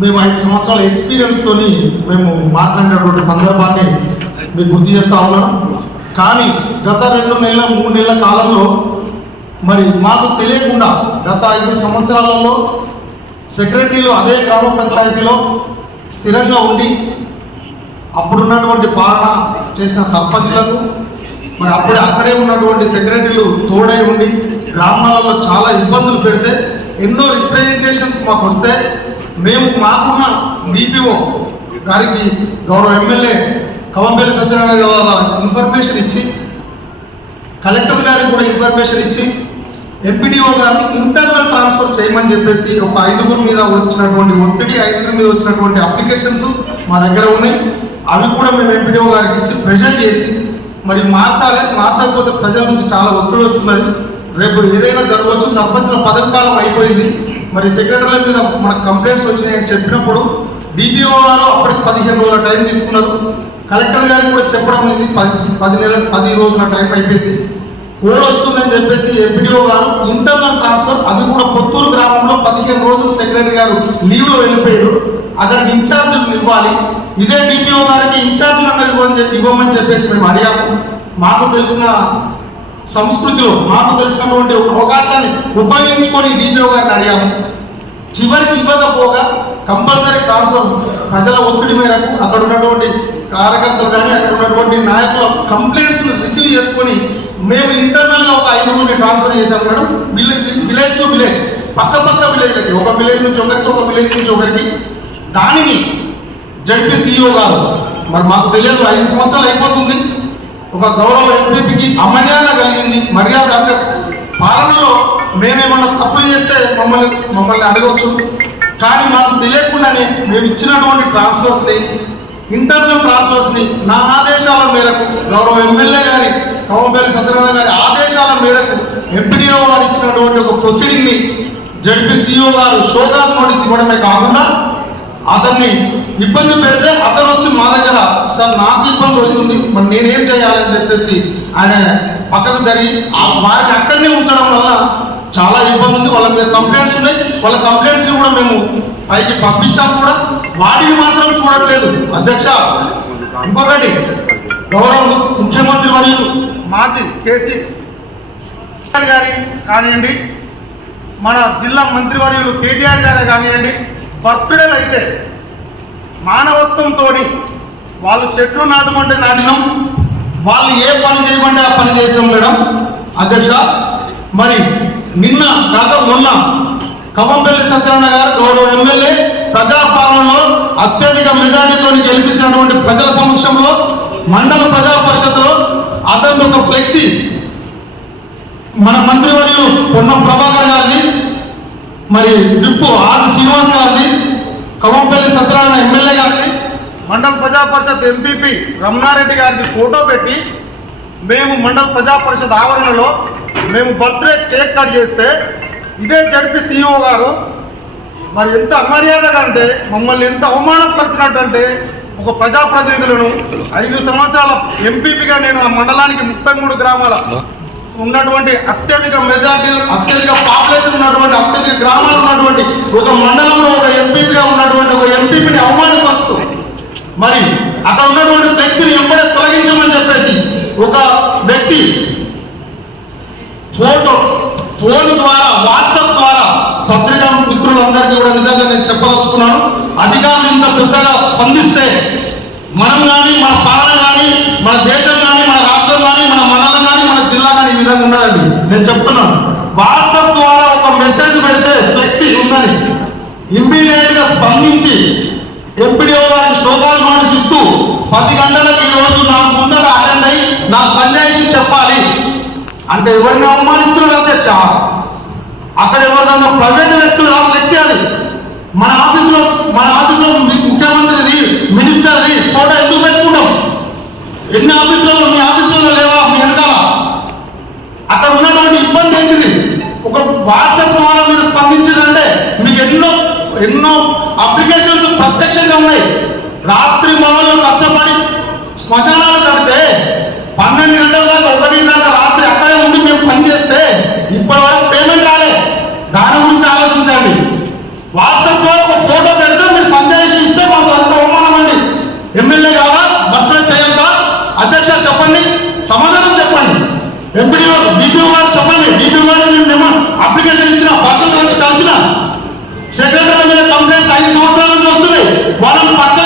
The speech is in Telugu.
మేము ఐదు సంవత్సరాల ఎక్స్పీరియన్స్తో మేము మాట్లాడినటువంటి సందర్భాన్ని మీకు గుర్తు చేస్తా ఉన్నాం కానీ గత రెండు నెలల మూడు నెలల కాలంలో మరి మాకు తెలియకుండా గత ఐదు సంవత్సరాలలో సెక్రటరీలు అదే గ్రామ పంచాయతీలో స్థిరంగా ఉండి అప్పుడున్నటువంటి పాలన చేసిన సర్పంచ్లకు మరి అప్పుడే అక్కడే ఉన్నటువంటి సెక్రటరీలు తోడై ఉండి గ్రామాలలో చాలా ఇబ్బందులు పెడితే ఎన్నో రిప్రజెంటేషన్స్ మాకు వస్తే మేము మాకున్న డిపిఓ గారికి గౌరవ ఎమ్మెల్యే కవంపల్లి సత్యనారాయణ గారు ఇన్ఫర్మేషన్ ఇచ్చి కలెక్టర్ గారికి కూడా ఇన్ఫర్మేషన్ ఇచ్చి ఎంపీడీఓ గారిని ఇంటర్నల్ ట్రాన్స్ఫర్ చేయమని చెప్పేసి ఒక ఐదుగురు మీద వచ్చినటువంటి ఒత్తిడి ఐదుగురు మీద వచ్చినటువంటి అప్లికేషన్స్ మా దగ్గర ఉన్నాయి. అవి కూడా మేము ఎంపీడీఓ గారికి ఇచ్చి ప్రెషర్ చేసి మరి మార్చాలి మార్చకపోతే ప్రజల నుంచి చాలా ఒత్తిడి వస్తున్నది. రేపు ఏదైనా జరగవచ్చు సర్పంచ్ల పదవి కాలం అయిపోయింది. మరి సెక్రటరీల మీద మనకు కంప్లైంట్స్ వచ్చినాయని చెప్పినప్పుడు డిపిఓ గారు అప్పటికి పదిహేను రోజుల టైం తీసుకున్నారు. కలెక్టర్ గారికి కూడా చెప్పడం ఇది పది పది నెలల పది రోజుల టైం అయిపోయింది. కోడ్ వస్తుందని చెప్పేసి ఎంపీడీఓ గారు ఇంటర్నల్ ట్రాన్స్ఫర్ అది కూడా పొత్తూరు గ్రామంలో పదిహేను రోజులు సెక్రటరీ గారు లీవ్లో వెళ్ళిపోయారు. అక్కడికి ఇన్ఛార్జీలు ఇవ్వాలి ఇదే డిపిఓ గారికి ఇన్ఛార్జీలు ఇవ్వని చెప్పి ఇవ్వమని చెప్పేసి మేము అడిగాము. మాకు తెలిసిన సంస్కృతిలో మాకు తెలిసినటువంటి ఒక అవకాశాన్ని ఉపయోగించుకొని డిపిఓ గారిని అడిగాము. చివరికి కంపల్సరీ ట్రాన్స్ఫర్ ప్రజల ఒత్తిడి మేరకు అక్కడ ఉన్నటువంటి కార్యకర్తలు కానీ అక్కడ ఉన్నటువంటి నాయకుల కంప్లైంట్స్ రిసీవ్ చేసుకొని మేము ఇంటర్నల్ ఒక ఐదుగురిని ట్రాన్స్ఫర్ చేశాం మేడం. విలేజ్ టు విలేజ్ పక్క పక్క విలేజ్లకి ఒక విలేజ్ నుంచి ఒకరికి ఒక విలేజ్ నుంచి ఒకరికి. దానిని జడ్పీ సీఈఓ గారు మరి మాకు తెలియదు ఐదు సంవత్సరాలు అయిపోతుంది. ఒక గౌరవ ఎంపీపీకి అమర్యాద కలిగింది మర్యాద పాలనలో మేమేమన్నా తప్పు చేస్తే మమ్మల్ని మమ్మల్ని అడగవచ్చు కానీ మాకు తెలియకుండానే మేము ఇచ్చినటువంటి ట్రాన్స్ఫర్స్ని ఇంటర్నల్ ట్రాన్స్ఫర్స్ని నా ఆదేశాల మేరకు గౌరవ ఎమ్మెల్యే గారి కవంపల్లి సత్యనారాయణ గారి ఆదేశాల మేరకు ఎంపీడీఓ గారు ఇచ్చినటువంటి ఒక ప్రొసీడింగ్ని జడ్పీసీఓ గారు షోకాస్ నోటీస్ ఇవ్వడమే కాకుండా అతన్ని ఇబ్బంది పెడితే అతను వచ్చి మా దగ్గర సార్ నాకు ఇబ్బంది అవుతుంది మరి నేనేం చేయాలని చెప్పేసి ఆయన పక్కకు జరిగి ఆ వారిని అక్కడనే ఉంచడం వల్ల చాలా ఇబ్బంది ఉంది. వాళ్ళ మీద కంప్లైంట్స్ ఉన్నాయి. వాళ్ళ కంప్లైంట్స్ కూడా మేము పైకి పంపించాము కూడా. వాటిని మాత్రం చూడట్లేదు. అధ్యక్ష ఇంకొకటి గౌరవ ముఖ్యమంత్రి వర్యులు మాజీ కేసీ గారి కానివ్వండి మన జిల్లా మంత్రివర్యులు కేటీఆర్ గారే కానివ్వండి బర్త్డేలు అయితే మానవత్వంతో వాళ్ళు చెట్లు నాటమంటే నాటినాం. వాళ్ళు ఏ పని చేయమంటే ఆ పని చేసినాం మేడం. అధ్యక్ష మరి నిన్న కాక మొన్న కవంపల్లి సత్యనారాయణ గారు గౌరవ ఎమ్మెల్యే ప్రజాపాలనలో అత్యధిక మెజార్టీతో గెలిపించినటువంటి ప్రజల సమక్షంలో మండల ప్రజా పరిషత్లో అతను ఒక ఫ్లెక్సీ మన మంత్రివర్యులు పొన్నం ప్రభాకర్ గారిది మరి విప్పు ఆది శ్రీనివాస్ గారిది కవంపల్లి సత్యనారాయణ ఎమ్మెల్యే గారిది మండల ప్రజా పరిషత్ ఎంపీపీ రమణారెడ్డి గారిది ఫోటో పెట్టి మేము మండల ప్రజా పరిషత్ ఆవరణలో మేము బర్త్డే కేక్ కట్ చేస్తే ఇదే జడ్పీ సీఈఓ గారు మరి ఎంత అమర్యాదగా అంటే మమ్మల్ని ఎంత అవమానపరిచినట్టు అంటే ఒక ప్రజాప్రతినిధులను ఐదు సంవత్సరాల ఎంపీపీగా నేను ఆ మండలానికి ముప్పై మూడు గ్రామాల ఉన్నటువంటి అత్యధిక మెజార్టీ అత్యధిక పాపులేషన్ ఉన్నటువంటి అత్యధిక గ్రామాలు ఉన్నటువంటి ఒక మండలంలో ఒక ఎంపీపీగా ఉన్నటువంటి ఒక ఎంపీపీని అవమానపరుస్తూ మరి అక్కడ ఉన్నటువంటి ఫ్లెక్సీని ఎంబడే తొలగించమని చెప్పేసి ఒక వ్యక్తి ఫోటో ఫోన్ ద్వారా వాట్సాప్ ద్వారా పత్రికా మిత్రులందరికీ కూడా నిజంగా నేను చెప్పదలుచుకున్నాను. అధికారులు ఇంత పెద్దగా స్పందిస్తే మనం కానీ మన పాలన కానీ మన దేశం కానీ మన రాష్ట్రం కానీ మన మండలం కానీ మన జిల్లా కానీ ఈ విధంగా ఉండదండి. నేను చెప్తున్నాను. వాట్సాప్ ద్వారా ఒక మెసేజ్ పెడితే ఫ్లెక్సీ ఉందని ఇమ్మీడియట్గా స్పందించి ఎంపీడీఓ గారికి శోభాలు నోటీస్ పది గంటలకి అంటే ఎవరిని అవమానిస్తున్నారు అధ్యక్ష అక్కడ ఎవరిదన్నా ప్రైవేట్ వ్యక్తులు ఆ అది. మన ఆఫీసులో మన ఆఫీసులో ముఖ్యమంత్రిది మినిస్టర్ది ఫోటో ఎందుకు పెట్టుకుంటాం? ఎన్ని ఆఫీసులో మీ ఆఫీసులో లేవా మీ వెనకాల? అక్కడ ఉన్నటువంటి ఇబ్బంది ఏంటిది? ఒక వాట్సాప్ ద్వారా మీరు స్పందించిందంటే మీకు ఎన్నో ఎన్నో అప్లికేషన్స్ ప్రత్యక్షంగా ఉన్నాయి. రాత్రి మొదలు కష్టపడి శ్మశానాలు కడితే పన్నెండు గంటల పని చేస్తే ఇప్పటి వరకు పేమెంట్ రాలే దాని గురించి ఆలోచించండి. వాట్సాప్ ద్వారా ఒక ఫోటో పెడితే మీరు సందేశం ఇస్తే మాకు అంత అవమానం అండి. ఎమ్మెల్యే కాదా భర్త చేయక అధ్యక్ష చెప్పండి. సమాధానం చెప్పండి. ఎంపీ డిపిఓ గారు చెప్పండి. డిపిఓ గారు మేము అప్లికేషన్ ఇచ్చిన పర్సన్ వచ్చి కలిసిన. సెక్రటరీ మీద కంప్లైంట్స్ ఐదు సంవత్సరాల నుంచి వస్తున్నాయి. వాళ్ళని పక్క